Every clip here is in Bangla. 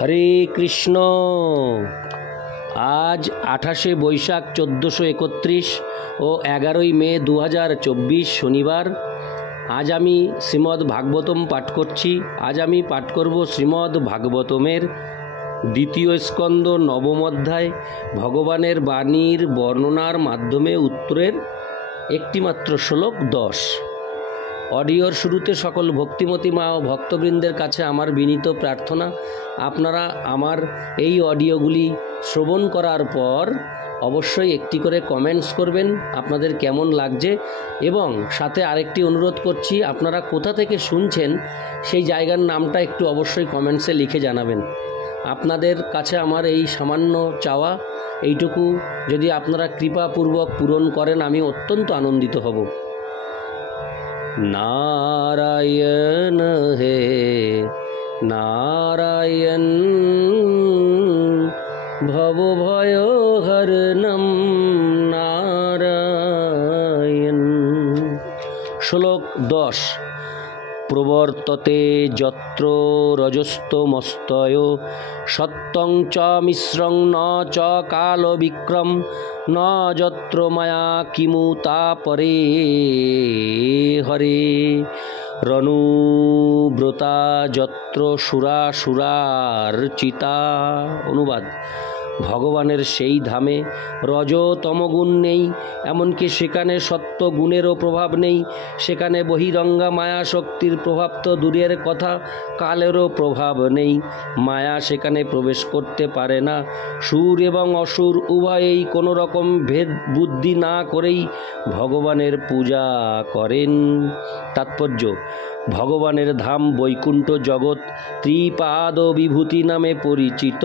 হরে কৃষ্ণ। আজ 28শে বৈশাখ 1431 ও 11ই মে 2024 শনিবার। আজ আমি শ্রীমদ্ ভাগবতম পাঠ করছি। আজ আমি পাঠ করব শ্রীমদ্ ভাগবতমের দ্বিতীয় স্কন্দ নবম অধ্যায় ভগবানের বাণীর বর্ণনার মাধ্যমে উত্তরের একটিমাত্র শ্লোক 10। অডিওর শুরুতে সকল ভক্তিমতী মা ও ভক্তবৃন্দের কাছে আমার বিনীত প্রার্থনা, আপনারা আমার এই অডিওগুলি শ্রবণ করার পর অবশ্যই একটি করে কমেন্টস করবেন আপনাদের কেমন লাগছে, এবং সাথে আরেকটি অনুরোধ করছি, আপনারা কোথা থেকে শুনছেন সেই জায়গার নামটা একটু অবশ্যই কমেন্টসে লিখে জানাবেন। আপনাদের কাছে আমার এই সামান্য চাওয়া, এইটুকু যদি আপনারা কৃপাপূর্বক পূরণ করেন আমি অত্যন্ত আনন্দিত হব। नारायण हे नारायण भवभयहरणं नारायण। श्लोक 10। प्रवर्तते यत्र रजस्तमस्तय सत्यं च मिश्रं न च कालविक्रम न यत्र मया किमुता परे हरे रनुव्रता यत्र सुरासुरार्चिता। অনুবাদ: ভগবানের সেই ধামে রজ তমগুণ নেই, এমনকি সেখানে সত্য গুণেরও প্রভাব নেই। সেখানে বহিরঙ্গা মায়া শক্তির প্রভাব তো দূরের কথা, কালেরও প্রভাব নেই। মায়া সেখানে প্রবেশ করতে পারে না। সুর এবং অসুর উভয়েই কোনো রকম ভেদ বুদ্ধি না করেই ভগবানের পূজা করেন। তাৎপর্য: ভগবানের ধাম বৈকুণ্ঠ জগৎ ত্রিপাদ বিভূতি নামে পরিচিত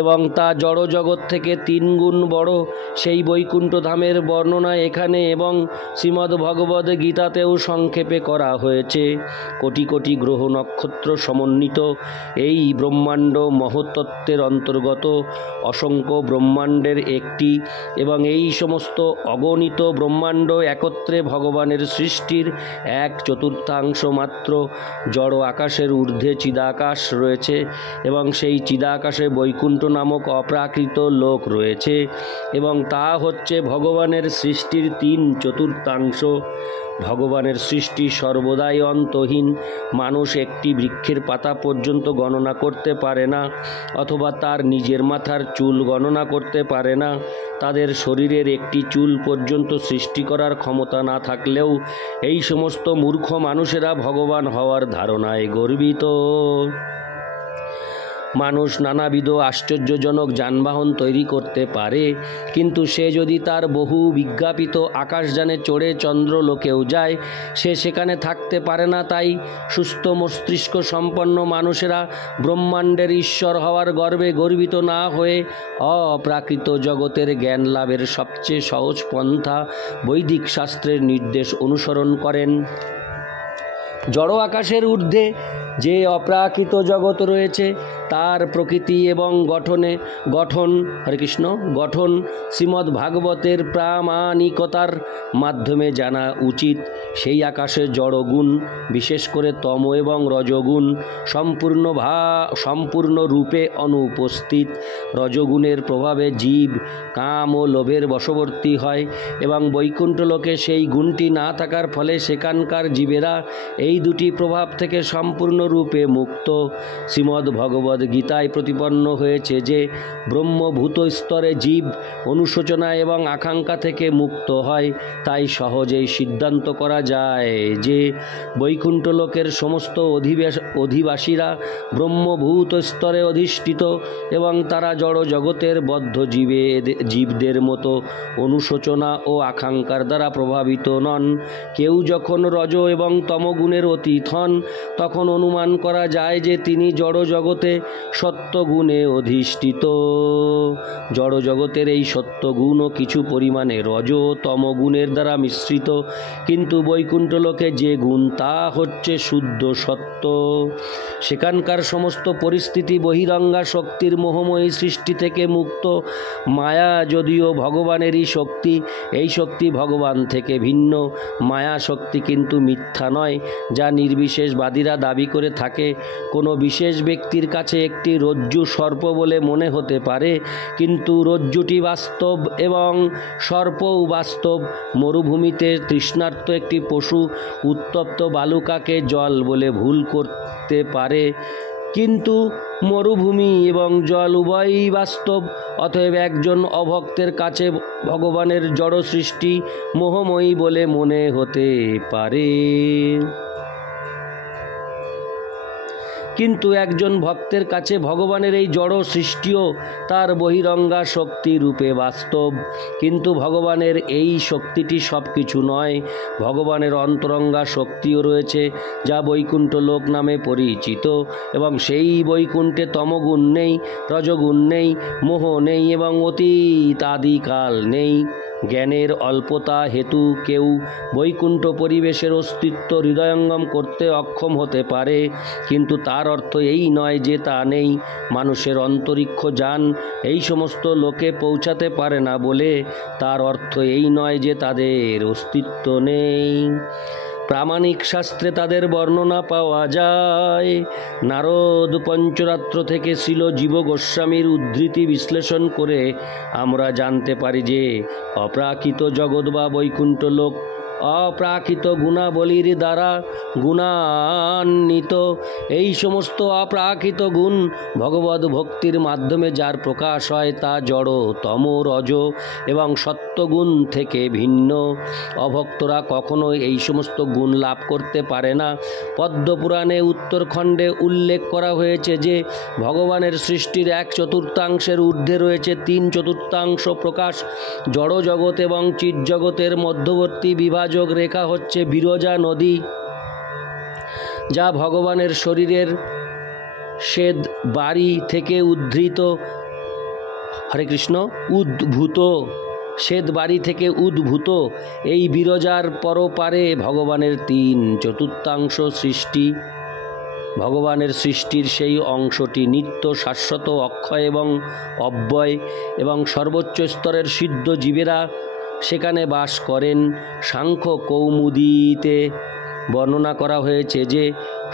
এবং তা জড় জগৎ থেকে 3 গুণ বড়। সেই বৈকুণ্ঠ ধামের বর্ণনা এখানে এবং শ্রীমদ্ ভগবদ্ গীতাতেও সংক্ষেপে করা হয়েছে। কোটি কোটি গ্রহ নক্ষত্র সমন্বিত এই ব্রহ্মাণ্ড মহত্তত্ত্বের অন্তর্গত অসংখ্য ব্রহ্মাণ্ডের একটি, এবং এই সমস্ত অগণিত ব্রহ্মাণ্ড একত্রে ভগবানের সৃষ্টির 1/4 মাত্র। জড় আকাশের ঊর্ধ্বে চিদাকাশ রয়েছে এবং সেই চিদাকাশে বৈকুণ্ঠ নামক অপ্রাকৃত লোক রয়েছে, এবং তা হচ্ছে ভগবানের সৃষ্টির 3/4। ভগবানের সৃষ্টি সর্বদাই অন্তহীন। মানুষ একটি বৃক্ষের পাতা পর্যন্ত গণনা করতে পারে না, অথবা তার নিজের মাথার চুল গণনা করতে পারে না। তাদের শরীরের একটি চুল পর্যন্ত সৃষ্টি করার ক্ষমতা না থাকলেও এই সমস্ত মূর্খ মানুষেরা ভগবান হওয়ার ধারণায় গর্বিত। মানুষ নানাবিধ আশ্চর্যজনক যানবাহন তৈরি করতে পারে, কিন্তু সে যদি তার বহু বিজ্ঞাপিত আকাশযানে চড়ে চন্দ্রলোকেও যায়, সে সেখানে থাকতে পারে না। তাই সুস্থ মস্তিষ্ক সম্পন্ন মানুষেরা ব্রহ্মাণ্ডের ঈশ্বর হওয়ার গর্বে গর্বিত না হয়ে অপ্রাকৃত জগতের জ্ঞান লাভের সবচেয়ে সহজ পন্থা বৈদিক শাস্ত্রের নির্দেশ অনুসরণ করেন। জড় আকাশের ঊর্ধ্বে যে অপ্রাকৃত জগৎ রয়েছে তার প্রকৃতি এবং গঠন শ্রীমদ্ ভাগবতের প্রামাণিকতার মাধ্যমে জানা উচিত। সেই আকাশে জড়গুণ, বিশেষ করে তম এবং রজগুণ সম্পূর্ণ রূপে অনুপস্থিত। রজগুণের প্রভাবে জীব কাম ও লোভের বশবর্তী হয়, এবং বৈকুণ্ঠ লোকে সেই গুণটি না থাকার ফলে সেখানকার জীবেরা এই দুটি প্রভাব থেকে সম্পূর্ণরূপে মুক্ত। শ্রীমদ্ ভগবদ্ গীতায় প্রতিপন্ন হয়েছে যে ব্রহ্মভূত স্তরে জীব অনুশোচনা এবং আকাঙ্ক্ষা থেকে মুক্ত হয়। তাই সহজেই সিদ্ধান্ত করা যায় যে বৈকুণ্ঠ লোকের সমস্ত অধিবাসীরা ব্রহ্মভূত স্তরে অধিষ্ঠিত, এবং তারা জড় জগতের বদ্ধ জীবদের মতো অনুশোচনা ও আকাঙ্ক্ষার দ্বারা প্রভাবিত নন। কেউ যখন রজ এবং তমগুণের অতীত হন, তখন অনুমান করা যায় যে তিনি জড় জগতে সত্যগুণে অধিষ্ঠিত। জড় জগতের এই সত্যগুণও কিছু পরিমাণে রজ তমগুণের দ্বারা মিশ্রিত, কিন্তু বৈকুণ্ঠ লোকে যে গুণ তা হচ্ছে শুদ্ধ সত্য। সেখানকার সমস্ত পরিস্থিতি বহিরঙ্গা শক্তির মোহময়ী সৃষ্টি থেকে মুক্ত। মায়া যদিও ভগবানেরই শক্তি, এই শক্তি ভগবান থেকে ভিন্ন। মায়া শক্তি কিন্তু মিথ্যা নয়, যা নির্বিশেষবাদীরা দাবি করে থাকে। কোনো বিশেষ ব্যক্তির কাছে একটি রজ্জু সর্প বলে মনে হতে পারে, কিন্তু রজ্জুটি বাস্তব এবং সর্পও বাস্তব। মরুভূমিতে তৃষ্ণার্ত একটি পশু উত্তপ্ত বালুকাকে জল বলে ভুল করতে পারে, কিন্তু মরুভূমি এবং জল উভয়ই বাস্তব। অতএব একজন অভক্তের কাছে ভগবানের জড় সৃষ্টি মোহময়ী বলে মনে হতে পারে, কিন্তু একজন ভক্তের কাছে ভগবানের এই জড় সৃষ্টিও তার বহিরঙ্গা শক্তি রূপে বাস্তব। কিন্তু ভগবানের এই শক্তিটি সব কিছু নয়। ভগবানের অন্তরঙ্গা শক্তিও রয়েছে, যা বৈকুণ্ঠ লোক নামে পরিচিত, এবং সেই বৈকুণ্ঠে তমগুণ নেই, রজগুণ নেই, মোহ নেই এবং অতীত আদিকাল নেই। জ্ঞানের অল্পতা হেতু কেউ বৈকুণ্ঠ পরিবেশের অস্তিত্ব হৃদয়ঙ্গম করতে অক্ষম হতে পারে, কিন্তু তার অর্থ এই নয় যে তা নেই। মানুষের অন্তরিক্ষ যান এই সমস্ত লোকে পৌঁছাতে পারে না বলে তার অর্থ এই নয় যে তাদের অস্তিত্ব নেই। প্রামাণিক শাস্ত্রে তাদের বর্ণনা পাওয়া যায়। নারদ পঞ্চরাত্র থেকে শ্রীল জীব গোস্বামীর উদ্ধৃতি বিশ্লেষণ করে আমরা জানতে পারি যে অপ্রাকৃত জগৎ বা বৈকুণ্ঠ লোক অপ্রাকৃত গুণাবলীর দ্বারা গুণান্বিত। এই সমস্ত অপ্রাকৃত গুণ ভগবদ ভক্তির মাধ্যমে যার প্রকাশ হয় তা জড়, তম, রজ এবং সত্যগুণ থেকে ভিন্ন। অভক্তরা কখনোই এই সমস্ত গুণ লাভ করতে পারে না। পদ্মপুরাণে উত্তরখণ্ডে উল্লেখ করা হয়েছে যে ভগবানের সৃষ্টির 1/4 ঊর্ধ্বে রয়েছে 3/4 প্রকাশ। জড় জগৎ এবং চিৎজগতের মধ্যবর্তী বিভাজক রেখা হচ্ছে বিরজা নদী, যা ভগবানের শরীরের শ্বেত বাড়ি থেকে উদ্ধৃত হরে কৃষ্ণ উদ্ভূত শ্বেত বাড়ি থেকে উদ্ভূত। এই বিরজার পরপারে ভগবানের 3/4 সৃষ্টি। ভগবানের সৃষ্টির সেই অংশটি নিত্য, শাশ্বত, অক্ষয় এবং অব্যয়, এবং সর্বোচ্চ স্তরের সিদ্ধ জীবেরা সেখানে বাস করেন। সাংখ্য কৌমুদীতে বর্ণনা করা হয়েছে যে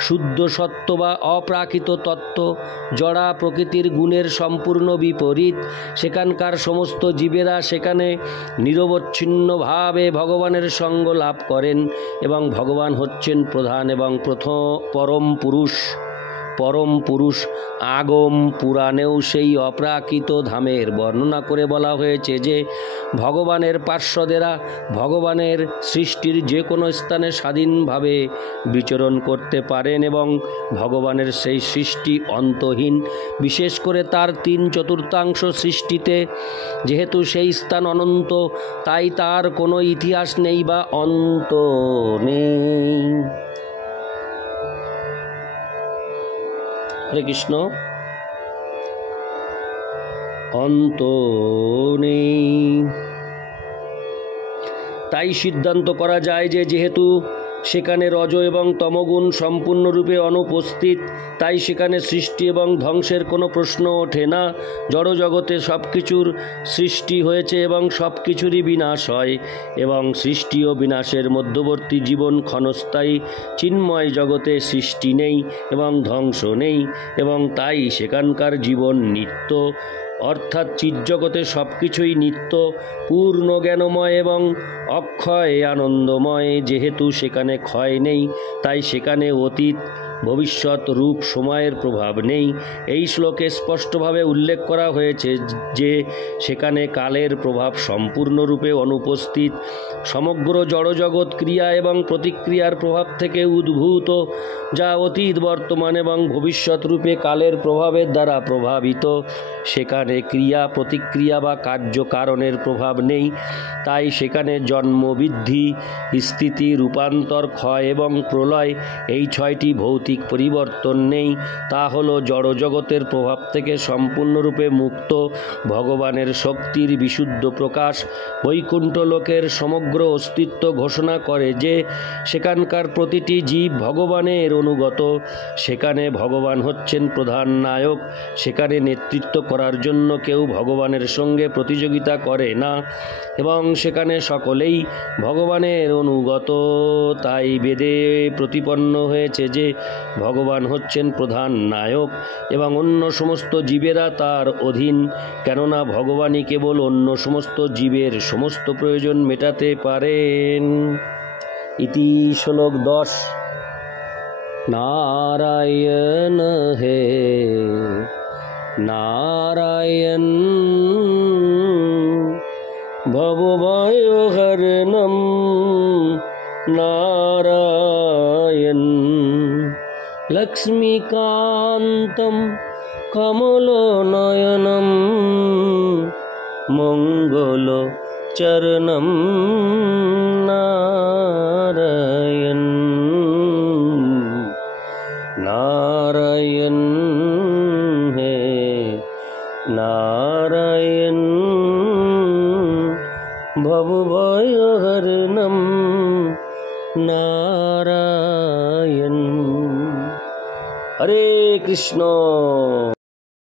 শুদ্ধ সত্য বা অপ্রাকৃত তত্ত্ব জড়া প্রকৃতির গুণের সম্পূর্ণ বিপরীত। সেখানকার সমস্ত জীবেরা সেখানে নিরবচ্ছিন্নভাবে ভগবানের সঙ্গ লাভ করেন, এবং ভগবান হচ্ছেন প্রধান এবং পরম পুরুষ। আগম পুরাণেও সেই অপ্রাকৃত ধামের বর্ণনা করে বলা হয়েছে যে ভগবানের পার্শ্বদেরা ভগবানের সৃষ্টির যে কোনো স্থানে স্বাধীনভাবে বিচরণ করতে পারেন, এবং ভগবানের সেই সৃষ্টি অন্তহীন। বিশেষ করে তার 3/4 সৃষ্টিতে যেহেতু সেই স্থান অনন্ত, তাই তার কোনো ইতিহাস নেই বা অন্ত নেই। হরে কৃষ্ণ। অন্ত নেই। তাই সিদ্ধান্ত করা যায় যে যেহেতু সেখানে রজ এবং তমগুণ সম্পূর্ণরূপে অনুপস্থিত, তাই সেখানে সৃষ্টি এবং ধ্বংসের কোনো প্রশ্ন ওঠে না। জড়জগতে সব কিছুর সৃষ্টি হয়েছে এবং সব কিছুরই বিনাশ হয়, এবং সৃষ্টি ও বিনাশের মধ্যবর্তী জীবন ক্ষণস্থায়ী। চিন্ময় জগতে সৃষ্টি নেই এবং ধ্বংস নেই, এবং তাই সেখানকার জীবন নিত্য। অর্থাৎ চিৎজগতে সব কিছুই নিত্য, পূর্ণ জ্ঞানময় এবং অক্ষয় আনন্দময়। যেহেতু সেখানে ক্ষয় নেই, তাই সেখানে অতীত, ভবিষ্যৎ রূপ সময়ের প্রভাব নেই। এই শ্লোকে স্পষ্টভাবে উল্লেখ করা হয়েছে যে সেখানে কালের প্রভাব সম্পূর্ণরূপে অনুপস্থিত। সমগ্র জড়জগৎ ক্রিয়া এবং প্রতিক্রিয়ার প্রভাব থেকে উদ্ভূত, যা অতীত, বর্তমান এবং ভবিষ্যৎ রূপে কালের প্রভাবের দ্বারা প্রভাবিত। সেখানে ক্রিয়া, প্রতিক্রিয়া বা কার্য কারণের প্রভাব নেই, তাই সেখানে জন্ম, বৃদ্ধি, স্থিতি, রূপান্তর, ক্ষয় এবং প্রলয় এই 6টি ভৌতিক পরিবর্তন নেই। তা হল জড়জগতের প্রভাব থেকে সম্পূর্ণরূপে মুক্ত ভগবানের শক্তির বিশুদ্ধ প্রকাশ। বৈকুণ্ঠ লোকের সমগ্র অস্তিত্ব ঘোষণা করে যে সেখানকার প্রতিটি জীব ভগবানের অনুগত। সেখানে ভগবান হচ্ছেন প্রধান নায়ক। সেখানে নেতৃত্ব করার জন্য কেউ ভগবানের সঙ্গে প্রতিযোগিতা করে না, এবং সেখানে সকলেই ভগবানের অনুগত। তাই বেদে প্রতিপন্ন হয়েছে যে ভগবান হচ্ছেন প্রধান নায়ক এবং অন্য সমস্ত জীবেরা তার অধীন, কেননা ভগবানই কেবল অন্য সমস্ত জীবের সমস্ত প্রয়োজন মেটাতে পারেন। ইতি শ্লোক 10। नारायण हे नारायण भवभयहरणं नारायण लक्ष्मीकान्तं कमलनयनं मंगलचरणं नारायण नारायण है नारायण भवभयहरणं नारायण। हरे कृष्ण।